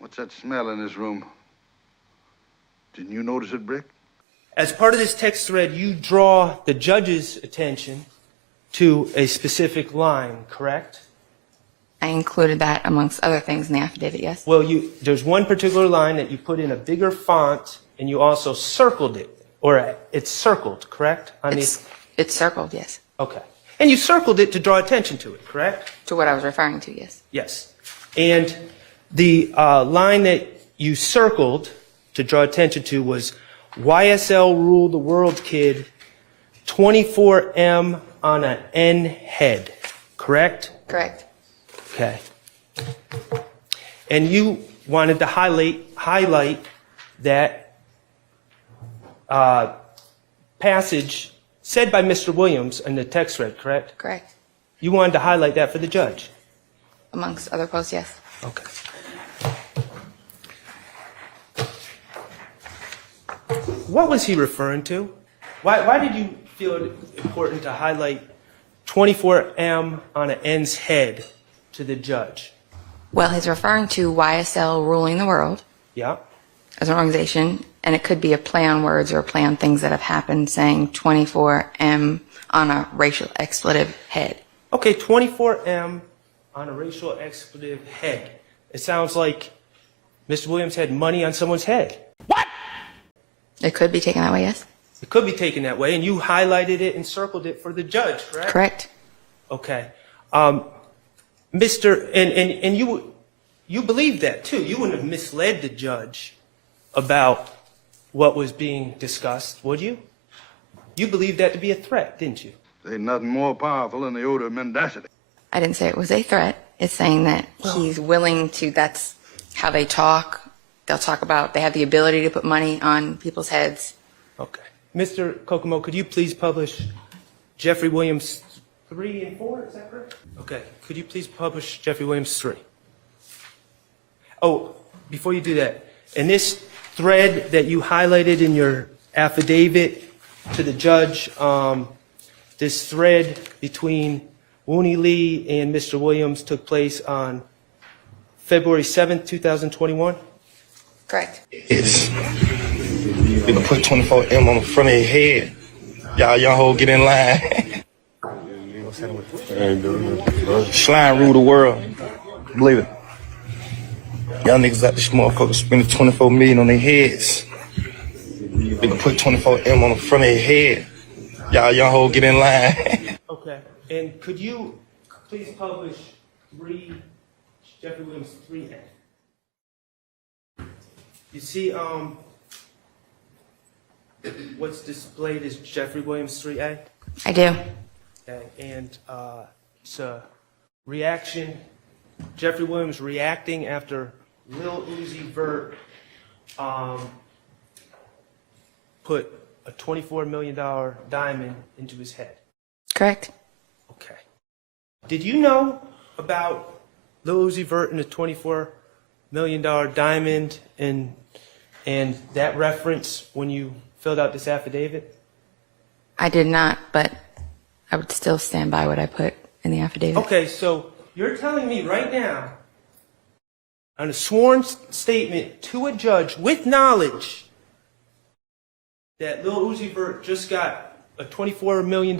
What's that smell in this room? Didn't you notice it, Brick? As part of this text thread, you draw the judge's attention to a specific line, correct? I included that amongst other things in the affidavit, yes. Well, there's one particular line that you put in a bigger font, and you also circled it, or it's circled, correct? It's circled, yes. Okay. And you circled it to draw attention to it, correct? To what I was referring to, yes. Yes. And the line that you circled to draw attention to was YSL rule the world, kid, 24M on an N head, correct? Correct. Okay. And you wanted to highlight that passage said by Mr. Williams in the text thread, correct? Correct. You wanted to highlight that for the judge? Amongst other posts, yes. Okay. What was he referring to? Why did you feel it important to highlight 24M on an N's head to the judge? Well, he's referring to YSL ruling the world Yeah. as an organization, and it could be a play on words or a play on things that have happened, saying 24M on a racial expletive head. Okay, 24M on a racial expletive head. It sounds like Mr. Williams had money on someone's head. What? It could be taken that way, yes. It could be taken that way, and you highlighted it and circled it for the judge, correct? Correct. Okay. And you believe that too. You wouldn't have misled the judge about what was being discussed, would you? You believed that to be a threat, didn't you? Ain't nothing more powerful than the odor of mendacity. I didn't say it was a threat. It's saying that he's willing to, that's how they talk. They'll talk about, they have the ability to put money on people's heads. Okay. Mr. Kokomo, could you please publish Jeffery Williams 3 and 4? Is that correct? Okay. Could you please publish Jeffery Williams 3? Oh, before you do that, in this thread that you highlighted in your affidavit to the judge, this thread between Wooney Lee and Mr. Williams took place on February 7th, 2021? Correct. Yes. You can put 24M on the front of your head. Y'all young hoes get in line. Slime rule the world. Believe it. Y'all niggas out this motherfucker spending 24 million on their heads. You can put 24M on the front of your head. Y'all young hoes get in line. Okay. And could you please publish Jeffery Williams 3A? You see, what's displayed is Jeffery Williams 3A? I do. Okay, and it's a reaction, Jeffery Williams reacting after Lil Uzi Vert put a $24 million diamond into his head. Correct. Okay. Did you know about Lil Uzi Vert and the $24 million diamond and that reference when you filled out this affidavit? I did not, but I would still stand by what I put in the affidavit. Okay, so you're telling me right now, on a sworn statement to a judge with knowledge that Lil Uzi Vert just got a $24 million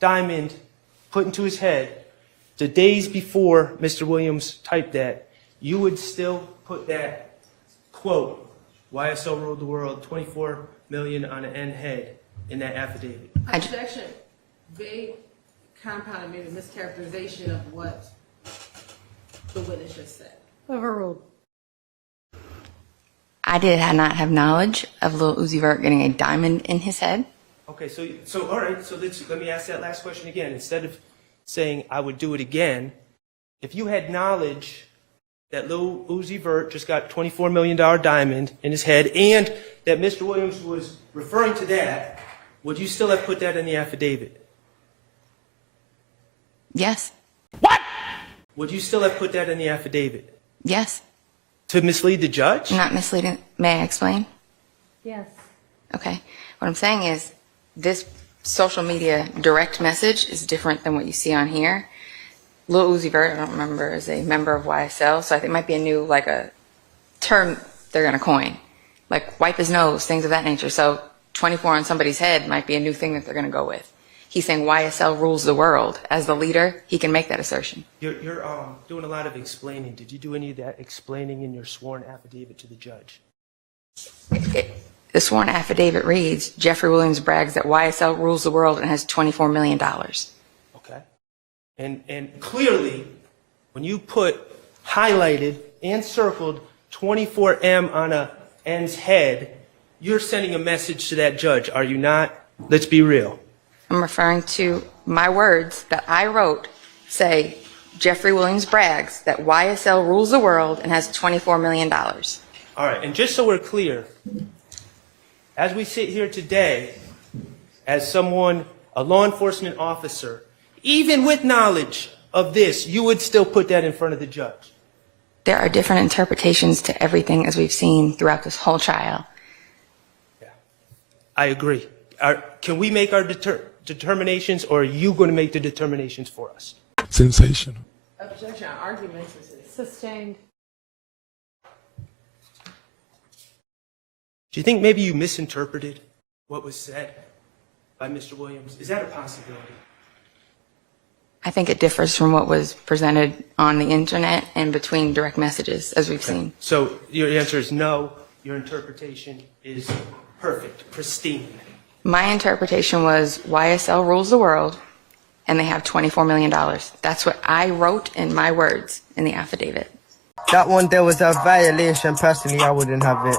diamond put into his head the days before Mr. Williams typed that, you would still put that quote, YSL ruled the world, 24 million on an N head in that affidavit? Objection. Vague, compounded, maybe mischaracterization of what the witness just said. Overruled. I did not have knowledge of Lil Uzi Vert getting a diamond in his head. Okay, so all right, so let me ask that last question again. Instead of saying I would do it again, if you had knowledge that Lil Uzi Vert just got a $24 million diamond in his head and that Mr. Williams was referring to that, would you still have put that in the affidavit? Yes. What? Would you still have put that in the affidavit? Yes. To mislead the judge? Not misleading. May I explain? Yes. Okay. What I'm saying is this social media direct message is different than what you see on here. Lil Uzi Vert, I don't remember, is a member of YSL, so I think it might be a new, like a term they're going to coin, like wipe his nose, things of that nature. So 24 on somebody's head might be a new thing that they're going to go with. He's saying YSL rules the world. As the leader, he can make that assertion. You're doing a lot of explaining. Did you do any of that explaining in your sworn affidavit to the judge? The sworn affidavit reads, Jeffery Williams brags that YSL rules the world and has $24 million. Okay. And clearly, when you put highlighted and circled 24M on a N's head, you're sending a message to that judge, are you not? Let's be real. I'm referring to my words that I wrote say, Jeffery Williams brags that YSL rules the world and has $24 million. All right, and just so we're clear, as we sit here today, as someone, a law enforcement officer, even with knowledge of this, you would still put that in front of the judge? There are different interpretations to everything as we've seen throughout this whole trial. Yeah, I agree. Can we make our determinations, or are you going to make the determinations for us? Sensational. Objection. Arguments is sustained. Do you think maybe you misinterpreted what was said by Mr. Williams? Is that a possibility? I think it differs from what was presented on the internet and between direct messages, as we've seen. So your answer is no, your interpretation is perfect, pristine. My interpretation was YSL rules the world and they have $24 million. That's what I wrote in my words in the affidavit. That one, there was a violation. Personally, I wouldn't have it.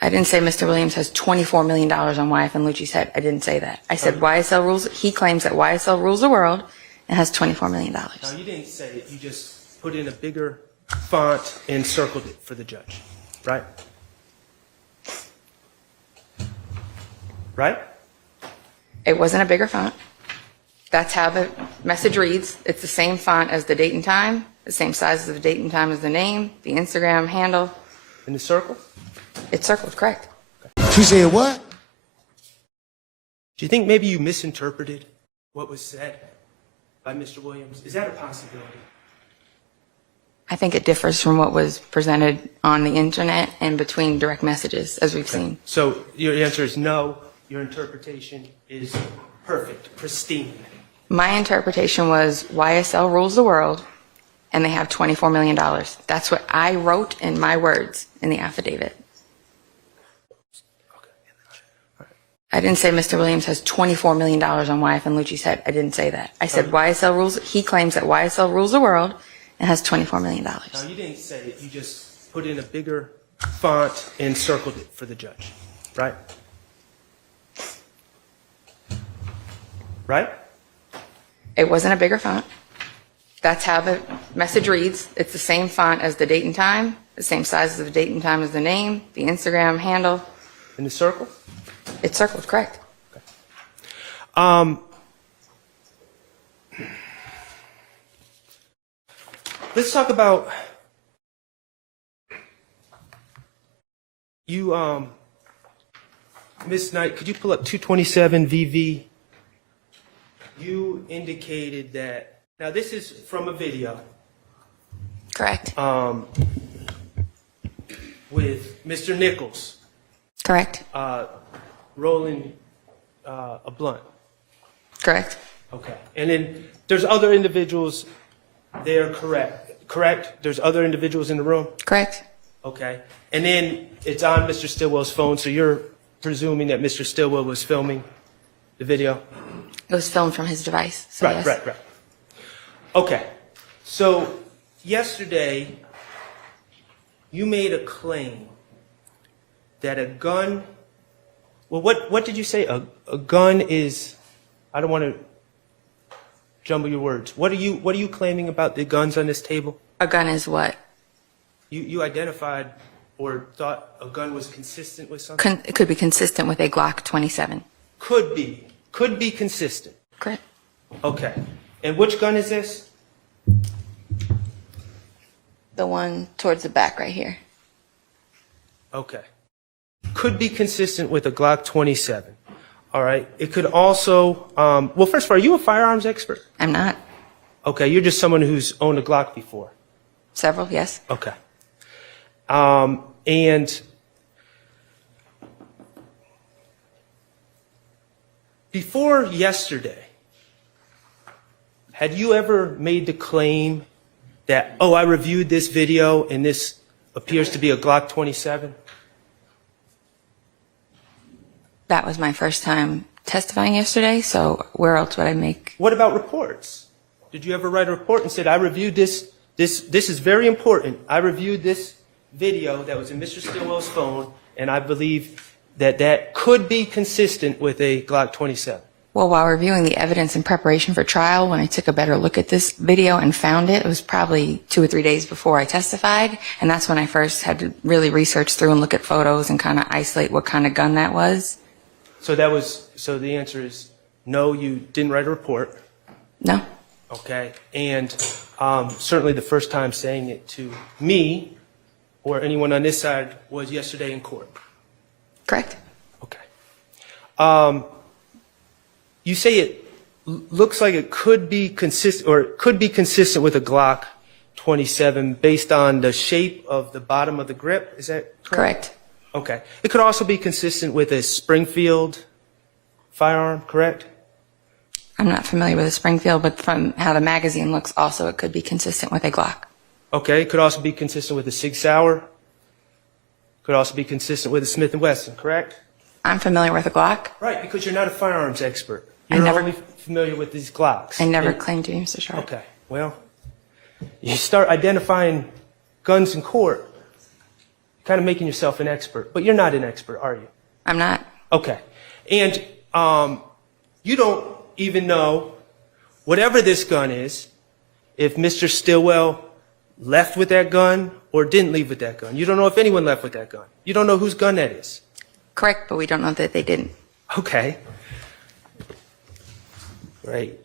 I didn't say Mr. Williams has $24 million on YF and Lucci's head. I didn't say that. I said YSL rules, he claims that YSL rules the world and has $24 million. Now, you didn't say it. You just put in a bigger font and circled it for the judge, right? Right? It wasn't a bigger font. That's how the message reads. It's the same font as the date and time, the same size as the date and time as the name, the Instagram handle. In the circle? It's circled, correct. She said what? Do you think maybe you misinterpreted what was said by Mr. Williams? Is that a possibility? I think it differs from what was presented on the internet and between direct messages, as we've seen. So your answer is no, your interpretation is perfect, pristine. My interpretation was YSL rules the world and they have $24 million. That's what I wrote in my words in the affidavit. I didn't say Mr. Williams has $24 million on YF and Lucci's head. I didn't say that. I said YSL rules, he claims that YSL rules the world and has $24 million. Now, you didn't say it. You just put in a bigger font and circled it for the judge, right? Right? It wasn't a bigger font. That's how the message reads. It's the same font as the date and time, the same size as the date and time as the name, the Instagram handle. In the circle? It's circled, correct. Okay. Let's talk about you, Ms. Knight. Could you pull up 227 VV? You indicated that. Now, this is from a video. Correct. With Mr. Nichols. Correct. Rolling a blunt. Correct. Okay. And then there's other individuals there, correct? There's other individuals in the room? Correct. Okay. And then it's on Mr. Stillwell's phone, so you're presuming that Mr. Stillwell was filming the video? It was filmed from his device. So Right, yes. right. Okay. So yesterday, you made a claim that a gun, well, what did you say? A gun is, I don't want to jumble your words. What are you claiming about the guns on this table? A gun is what? You identified or thought a gun was consistent with something? It could be consistent with a Glock 27. Could be consistent. Correct. Okay. And which gun is this? The one towards the back right here. Okay. Could be consistent with a Glock 27. All right. It could also, well, first of all, are you a firearms expert? I'm not. Okay. You're just someone who's owned a Glock before. Several, yes. Okay. And before yesterday, had you ever made the claim that, oh, I reviewed this video and this appears to be a Glock 27? That was my first time testifying yesterday, so where else would I make? What about reports? Did you ever write a report and said, I reviewed this is very important. I reviewed this video that was in Mr. Stillwell's phone, and I believe that that could be consistent with a Glock 27. Well, while reviewing the evidence in preparation for trial, when I took a better look at this video and found it, it was probably 2 or 3 days before I testified, and that's when I first had to really research through and look at photos and kind of isolate what kind of gun that was. So the answer is no, you didn't write a report. No. Okay, and certainly the first time saying it to me or anyone on this side was yesterday in court. Correct. Okay. You say it looks like it could be consistent, or it could be consistent with a Glock 27 based on the shape of the bottom of the grip. Is that correct? Correct. Okay. It could also be consistent with a Springfield firearm, correct? I'm not familiar with a Springfield, but from how the magazine looks, also it could be consistent with a Glock. Okay. It could also be consistent with a Sig Sauer. Could also be consistent with a Smith & Wesson, correct? I'm familiar with a Glock. Right, because you're not a firearms expert. I You're never- only familiar with these Glocks. I never claimed to be Mr. Schardt. Okay, well, you start identifying guns in court, kind of making yourself an expert. But you're not an expert, are you? I'm not. Okay. And you don't even know, whatever this gun is, if Mr. Stillwell left with that gun or didn't leave with that gun. You don't know if anyone left with that gun. You don't know whose gun that is. Correct, but we don't know that they didn't. Okay. Right.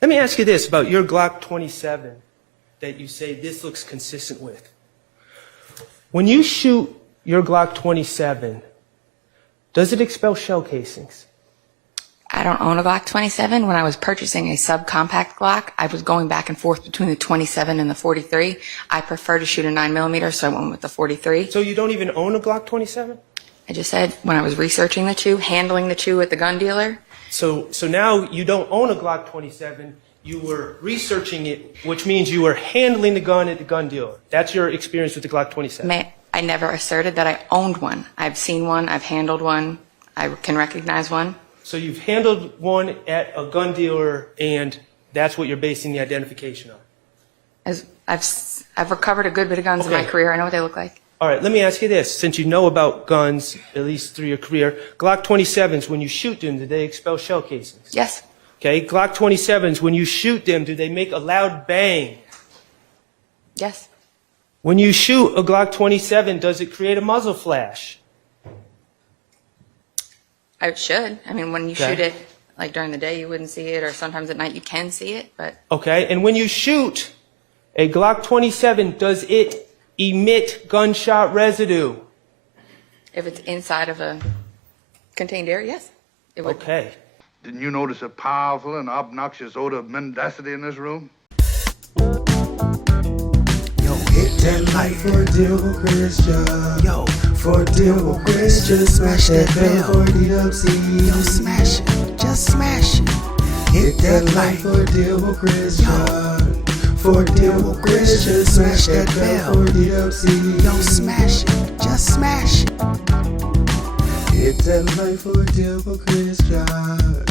Let me ask you this about your Glock 27 that you say this looks consistent with. When you shoot your Glock 27, does it expel shell casings? I don't own a Glock 27. When I was purchasing a subcompact Glock, I was going back and forth between the 27 and the 43. I prefer to shoot a 9mm, so I went with the 43. So you don't even own a Glock 27? I just said when I was researching the two, handling the two at the gun dealer. So now you don't own a Glock 27. You were researching it, which means you were handling the gun at the gun dealer. That's your experience with the Glock 27. I never asserted that I owned one. I've seen one. I've handled one. I can recognize one. So you've handled one at a gun dealer, and that's what you're basing the identification on. I've recovered a good bit of guns in my career. I know what they look like. All right, let me ask you this. Since you know about guns, at least through your career, Glock 27s, when you shoot them, do they expel shell casings? Yes. Okay, Glock 27s, when you shoot them, do they make a loud bang? Yes. When you shoot a Glock 27, does it create a muzzle flash? It should. I mean, when you shoot it, like during the day, you wouldn't see it, or sometimes at night you can see it, but... Okay, and when you shoot a Glock 27, does it emit gunshot residue? If it's inside of a contained area, yes, it would. Okay. Didn't you notice a powerful and obnoxious odor of mendacity in this room? Yo, hit that like for a deal with Christian. Yo, for a deal with Christian. Smash that bell for DWC. Yo, smash it. Just smash it. Hit that like for a deal with Christian. For a deal with Christian. Smash that bell for DWC. Yo, smash it. Just smash it. Hit that like for a deal with Christian.